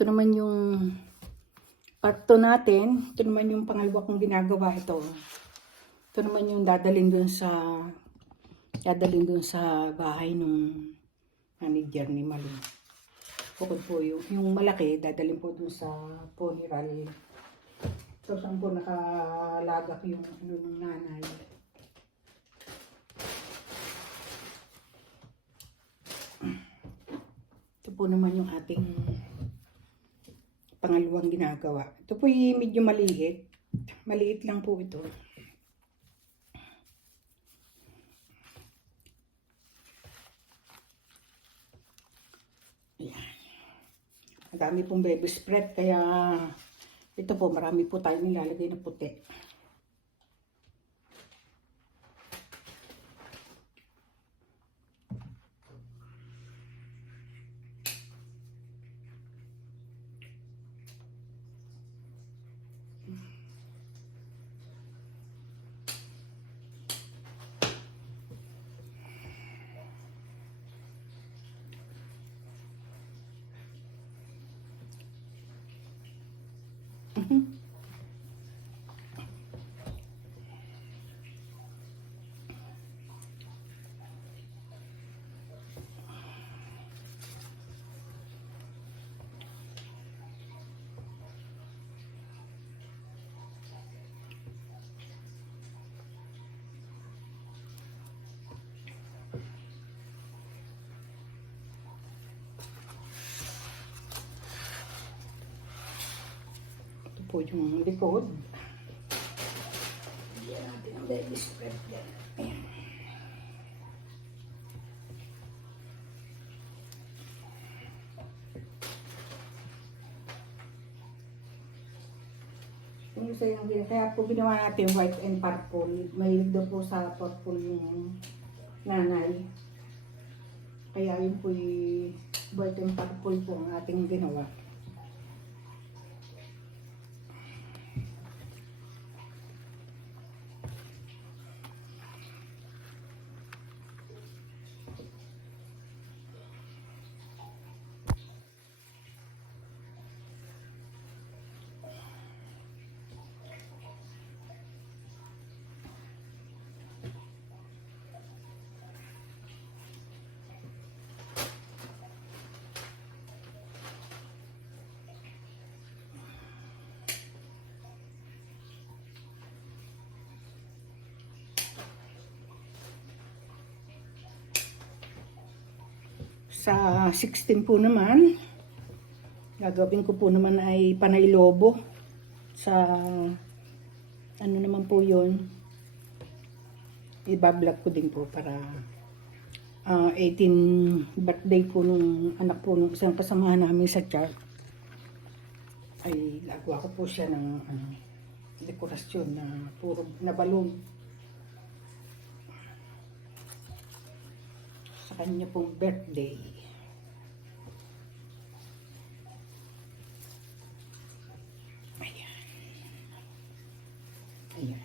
Ito naman yung part 2 natin. Ito naman yung pangalawa kong ginagawa ito. Ito naman yung dadalhin dun sa dadalhin dun sa bahay nung manager ni Malu. Bukod po yung, yung malaki, dadalhin po dun sa funeral. So, saan po nakalagak yung ano ng nanay. Ito po naman yung ating pangalawang ginagawa. Ito po yung medyo maliit. Maliit lang po ito. Ayan. Madami pong baby spread kaya ito po marami po tayo nilalagay na puti. Ito po yung likod. Diyan natin ang baby spread yan. Ayan. Yung isa yung kaya po ginawa natin white and purple. May daw po sa purple yung nanay. Kaya yun po yung white and purple po ang ating ginawa. Sa 16 po naman, gagawin ko po naman ay panay lobo. Sa ano naman po yun, ibablog ko din po para ah, 18 birthday po nung anak po nung isang kasamahan namin sa church. Ay gagawa ko po siya ng ano, dekorasyon na puro na balon. Kanya pong birthday. Ayan. Ayan.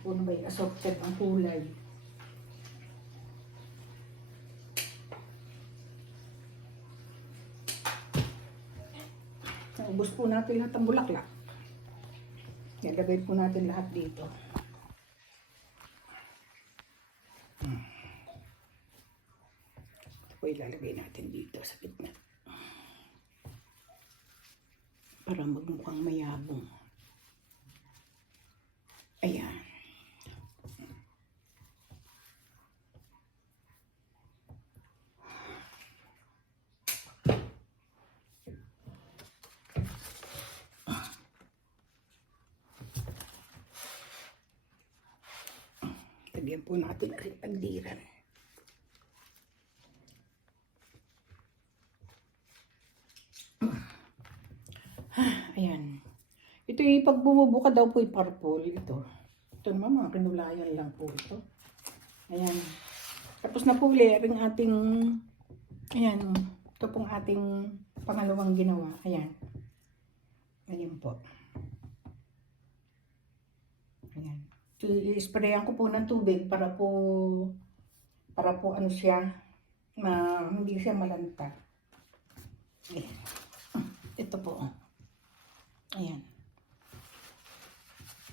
Kung may assorted ang kulay. Ubus po natin lahat ang bulaklak. Ilagay po natin lahat dito. Ito po ilalagay natin dito sa gitna. Para magmukhang mayabong. Ayan. Lagyan po natin ang tagdiran. Ayan. Ito yung pag bumubuka daw po yung purple. Ito. Ito naman mga kinulayan lang po ito. Ayan. Tapos na po ulit ang ating ayan. Ito pong ating pangalawang ginawa. Ayan. Ayan po. Ayan. I-sprayan ko po ng tubig para po Para po ano siya, ma, hindi siya malanta. Ayan. Ito po. Ayan.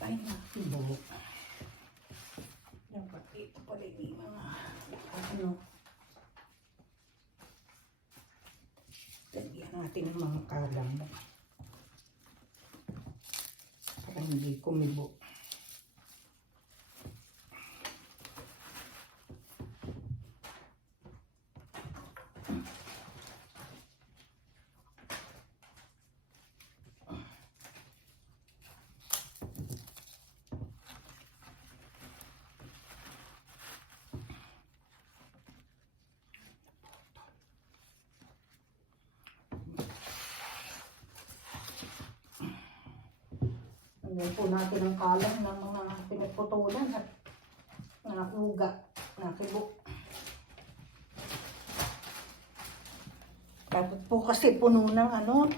Ay, nakibo. Dapat ito pala yung mga ano. Lagyan natin ng mga kalam. Para hindi kumibo. Lagyan po natin ang kalam ng mga pinagputulan at mga uga, nakibo. Dapat po kasi puno ng ano,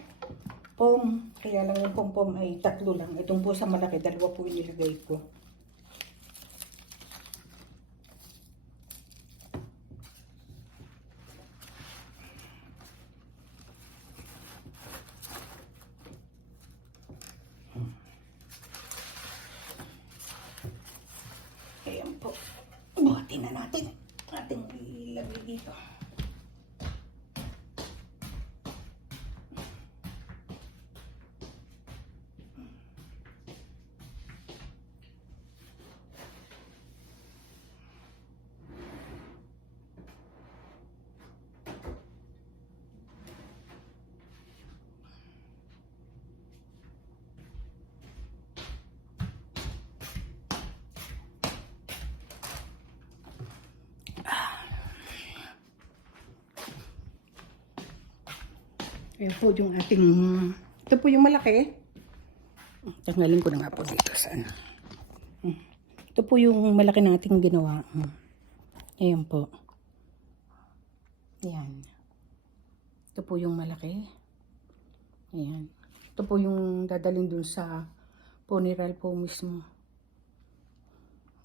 pom. Kaya lang yung pom-pom ay tatlo lang. Itong po sa malaki, dalawa po yung nilagay ko. Ayan po. Buhatin na natin. Ating ilagay dito. Ayan po yung ating, ito po yung malaki. Tanggalin ko na nga po dito sa ano. Ito po yung malaki nating ginawa. Ayan po. Ayan. Ito po yung malaki. Ayan. Ito po yung dadalhin dun sa funeral po mismo.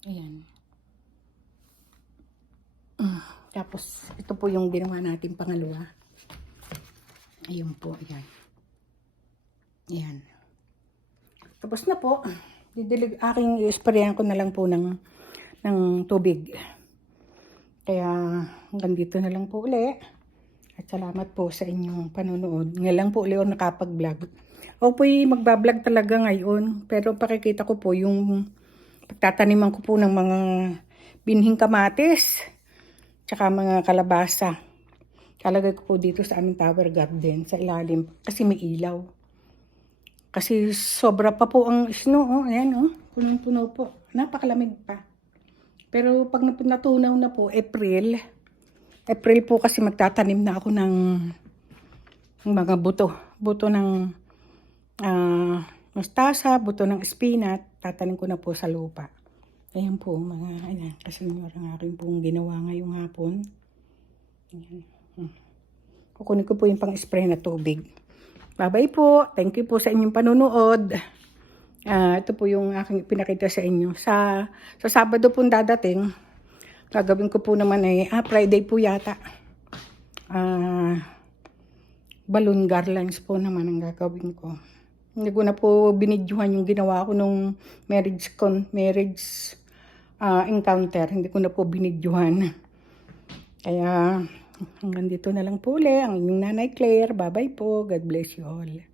Ayan. Tapos, ito po yung ginawa natin pangalawa. Ayun po, ayan. Ayan. Tapos na po. Didilig, aking isprayan ko na lang po ng, ng tubig. Kaya hanggang dito na lang po uli. At salamat po sa inyong panonood. Ngayon lang po uli ako nakapag-vlog. Po magbablog talaga ngayon. Pero pakikita ko po yung pagtataniman ko po ng mga binhing kamatis. Tsaka mga kalabasa. Kalagay ko po dito sa aming tower garden, sa ilalim, kasi may ilaw. Kasi sobra pa po ang snow, oh, ayan oh, punong-puno po. Napakalamig pa. Pero pag natunaw na po, April, April po kasi magtatanim na ako ng, ng mga buto. Buto ng ah, mustasa, buto ng spinach, tatanim ko na po sa lupa. Ayan po, mga, ayan, kasi yung aking pong ginawa ngayong hapon. Ayan. Kukunin ko po yung pang-spray na tubig. Bye-bye po. Thank you po sa inyong panunood. Ah, ito po yung aking pinakita sa inyo. Sa, sa Sabado po dadating, gagawin ko po naman ay, ah, Friday po yata. Ah, balloon garlands po naman ang gagawin ko. Hindi ko na po binidyohan yung ginawa ko nung marriage con marriage ah, encounter. Hindi ko na po binidyohan. Kaya hanggang dito na lang po uli ang inyong nanay Claire. Bye-bye po. God bless you all.